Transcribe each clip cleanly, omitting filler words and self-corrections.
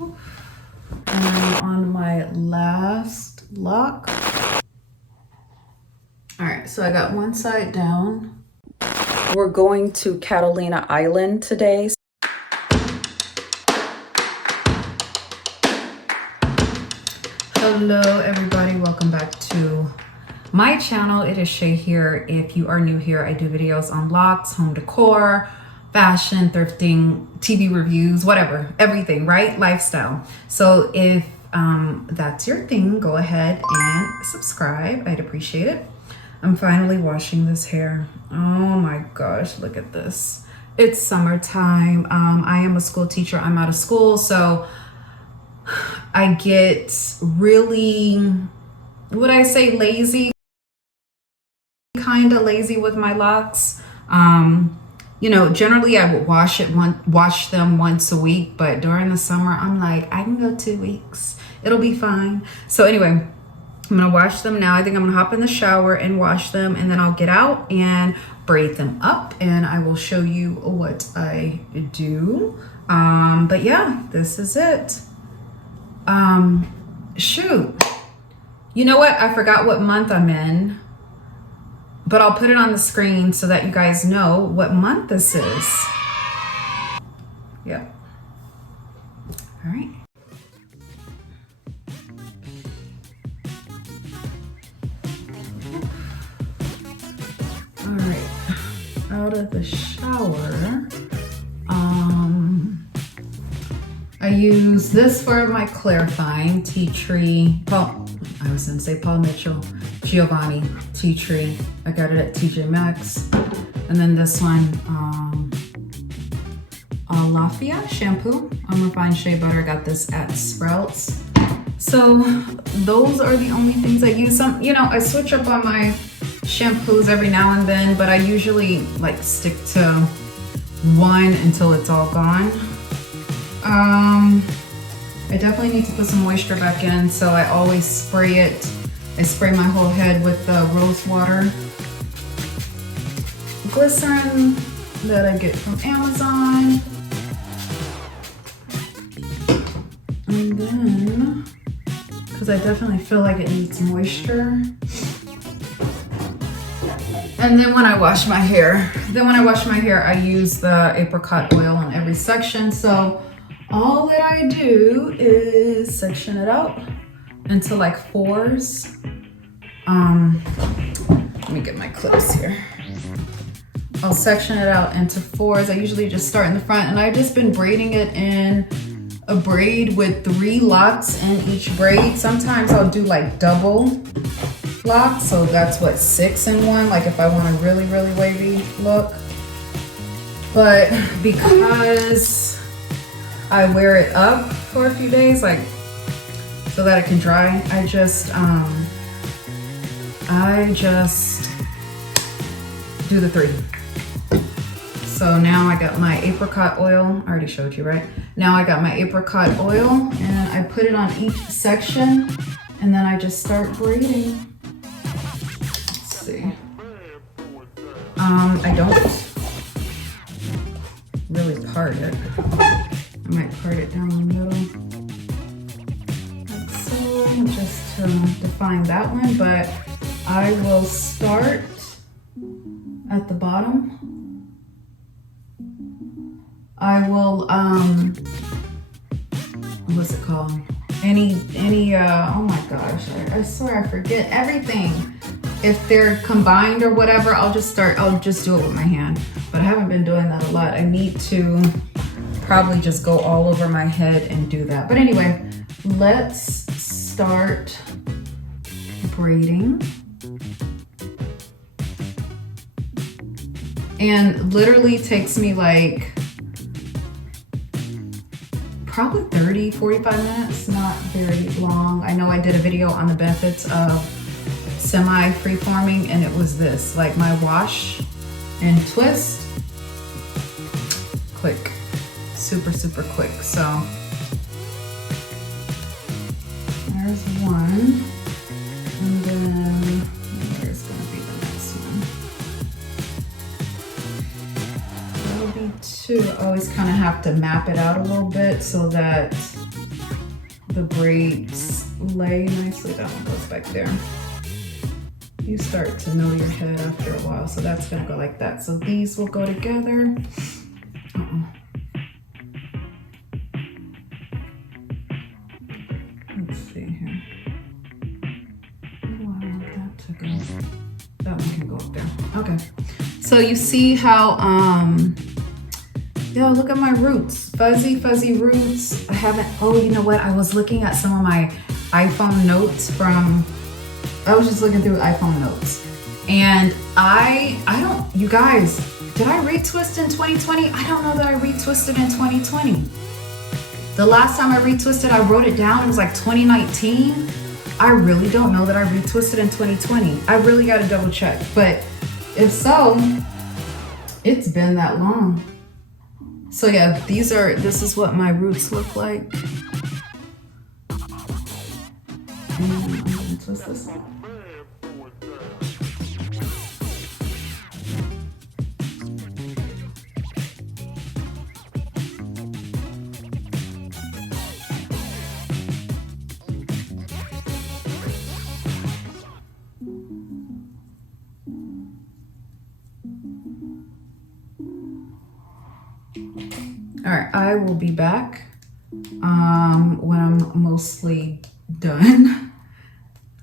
And on my last lock. All right, so I got one side down. We're going to Catalina Island today. Hello everybody, welcome back to my channel. It is Shae here. If you are new here, I do videos on Locs, home decor, fashion, thrifting, TV reviews, whatever, everything, right? Lifestyle. So if that's your thing, go ahead and subscribe. I'd appreciate it. I'm finally washing this hair. Oh my gosh, look at this. It's summertime. I am a school teacher. I'm out of school, so I get really, would I say lazy? Kind of lazy with my locks. You know, generally I would wash them once a week, but during the summer I'm like, I can go 2 weeks. It'll be fine. So anyway, I'm gonna wash them now. I think I'm gonna hop in the shower and wash them, and then I'll get out and braid them up, and I will show you what I do. But yeah, this is it. Shoot. You know what? I forgot what month I'm in, but I'll put it on the screen so that you guys know what month this is. Yep. All right. All right, out of the shower. I use this for my clarifying tea tree. I was gonna say Paul Mitchell, Giovanni tea tree. I got it at TJ Maxx. And then this one, Lafia shampoo. I'm gonna find shea butter. I got this at Sprouts. So those are the only things I use. Some, you know, I switch up on my shampoos every now and then, but I usually like stick to one until it's all gone. I definitely need to put some moisture back in, so I always spray it. I spray my whole head with the rose water glycerin that I get from Amazon. And then, because I definitely feel like it needs moisture. And then when I wash my hair, I use the apricot oil in every section. So all that I do is section it out into like fours. Let me get my clips here. I'll section it out into fours. I usually just start in the front, and I've just been braiding it in a braid with 3 locks in each braid. Sometimes I'll do like double locks, so that's what, 6 in one, like if I want a really, really wavy look. But because I wear it up for a few days, like so that it can dry, I just do the 3. So now I got my apricot oil. I already showed you, right? Now I got my apricot oil, and I put it on each section, and then I just start braiding. Let's see. I don't really part it. I might part it down the middle, like so, just to define that one, but I will start at the bottom. I will, what's it called? Oh my gosh, I swear I forget everything. If they're combined or whatever, I'll just do it with my hand. But I haven't been doing that a lot. I need to probably just go all over my head and do that. But anyway, let's start braiding. And literally takes me like probably 30, 45 minutes, not very long. I know I did a video on the benefits of semi-freeforming, and it was this, like my wash and twist, quick, super, super quick. So there's one, and then there's gonna be the next one. That'll be 2. I always kind of have to map it out a little bit so that the braids lay nicely. That one goes back there. You start to know your head after a while, so that's gonna go like that. So these will go together. Let's see here. Oh, I want that to go. That one can go up there. Okay. So you see how, yeah, look at my roots. Fuzzy roots. I haven't, oh, you know what? I was looking at some of my iPhone notes from, I was just looking through iPhone notes. And I don't, you guys, did I retwist in 2020? I don't know that I retwisted in 2020. The last time I retwisted, I wrote it down. It was like 2019. I really don't know that I retwisted in 2020. I really got to double check. But if so, it's been that long. So yeah, this is what my roots look like. And I'm gonna twist this. All right, I will be back when I'm mostly done.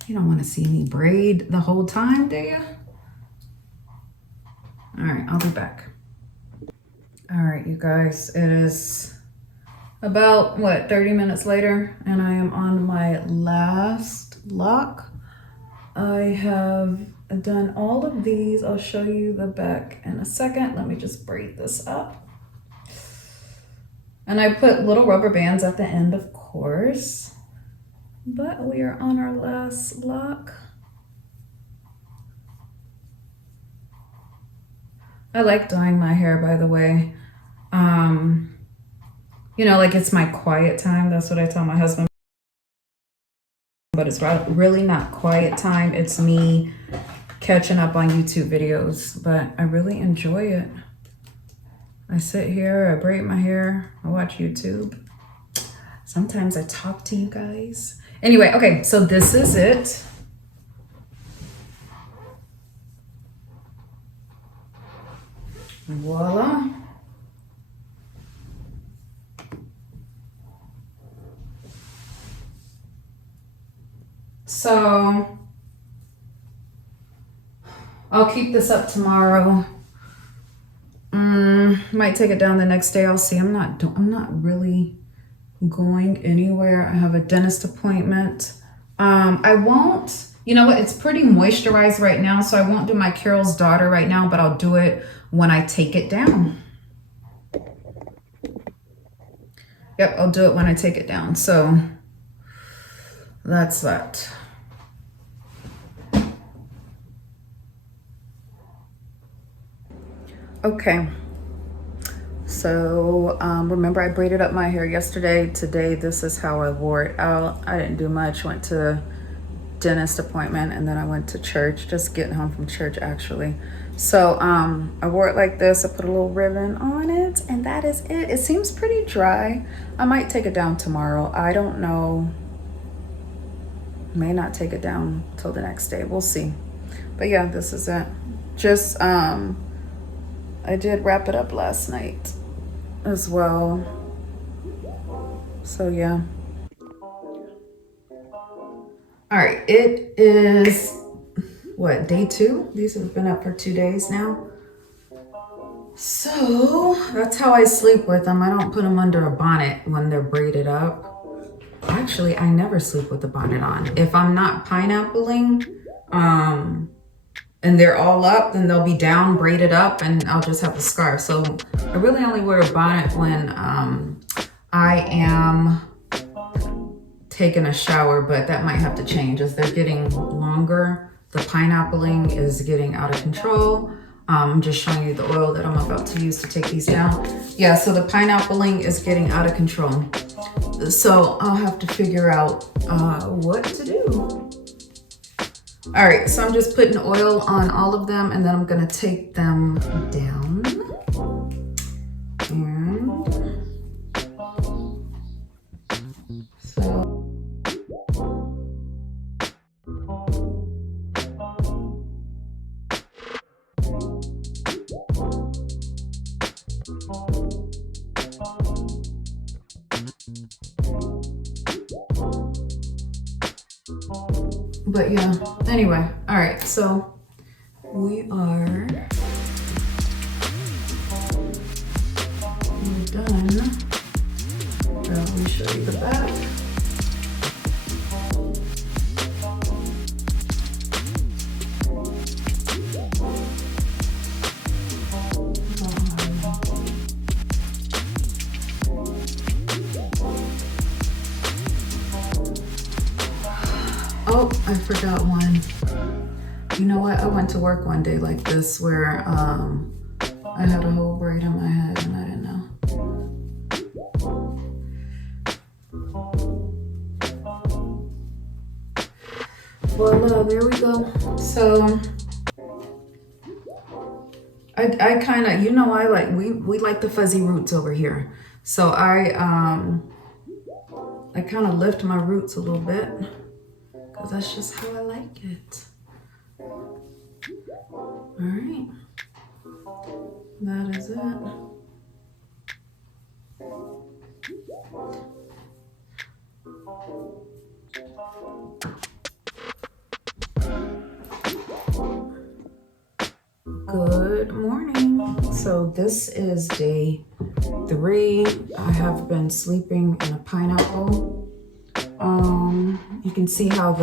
You don't want to see me braid the whole time, do you? All right, I'll be back. All right, you guys, it is about, what, 30 minutes later, and I am on my last lock. I have done all of these. I'll show you the back in a second. Let me just braid this up. And I put little rubber bands at the end, of course. But we are on our last lock. I like dyeing my hair, by the way. You know, like it's my quiet time. That's what I tell my husband. But it's really not quiet time. It's me catching up on YouTube videos. But I really enjoy it. I sit here, I braid my hair, I watch YouTube. Sometimes I talk to you guys. Anyway, okay, so this is it. Voila. So I'll keep this up tomorrow. Might take it down the next day. I'll see. I'm not really going anywhere. I have a dentist appointment. I won't, you know what? It's pretty moisturized right now, so I won't do my Carol's daughter right now, but I'll do it when I take it down. Yep, I'll do it when I take it down. So that's that. Okay, so remember I braided up my hair yesterday. Today, this is how I wore it out. I didn't do much, went to dentist appointment, and then I went to church, just getting home from church actually. So I wore it like this. I put a little ribbon on it, and that is it. It seems pretty dry. I might take it down tomorrow. I don't know. May not take it down till the next day. We'll see. But yeah, this is it. Just I did wrap it up last night as well. So yeah. All right, it is what, day 2? These have been up for 2 days now. So that's how I sleep with them. I don't put them under a bonnet when they're braided up. Actually, I never sleep with the bonnet on. If I'm not pineappling, and they're all up, then they'll be down, braided up, and I'll just have a scarf. So I really only wear a bonnet when I am taking a shower, but that might have to change as they're getting longer. The pineappling is getting out of control. I'm just showing you the oil that I'm about to use to take these down. Yeah, so the pineappling is getting out of control. So I'll have to figure out what to do. All right, so I'm just putting oil on all of them, and then I'm gonna take them down. And so But yeah, anyway, all right, so we are done. Let me show you the back. Oh, I forgot one. You know what? I went to work one day like this where I had a whole braid in my head and I didn't know. Voila, there we go. So I kind of, you know, I like, we like the fuzzy roots over here. So I kind of lift my roots a little bit because that's just how I like it. All right, that is it. Good morning. So this is day 3. I have been sleeping in a pineapple. You can see how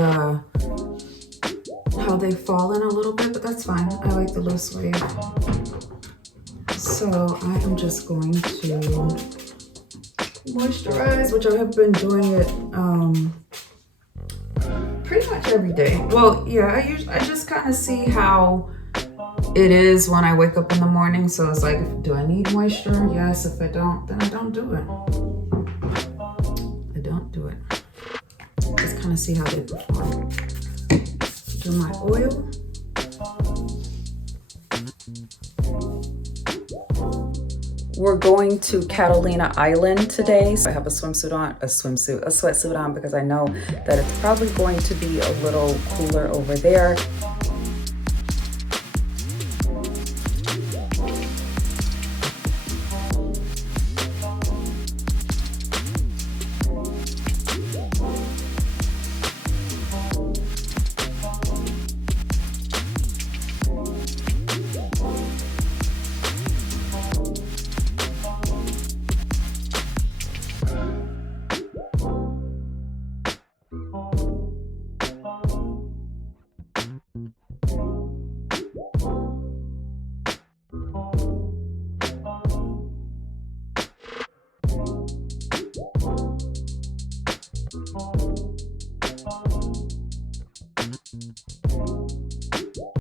they fall in a little bit, but that's fine. I like the loose wave. So I am just going to moisturize, which I have been doing it pretty much every day. Well, yeah, I just kind of see how it is when I wake up in the morning. So it's like, do I need moisture? Yes. If I don't, then I don't do it. I don't do it. Just kind of see how they perform. Do my oil. We're going to Catalina Island today. So I have a sweatsuit on because I know that it's probably going to be a little cooler over there.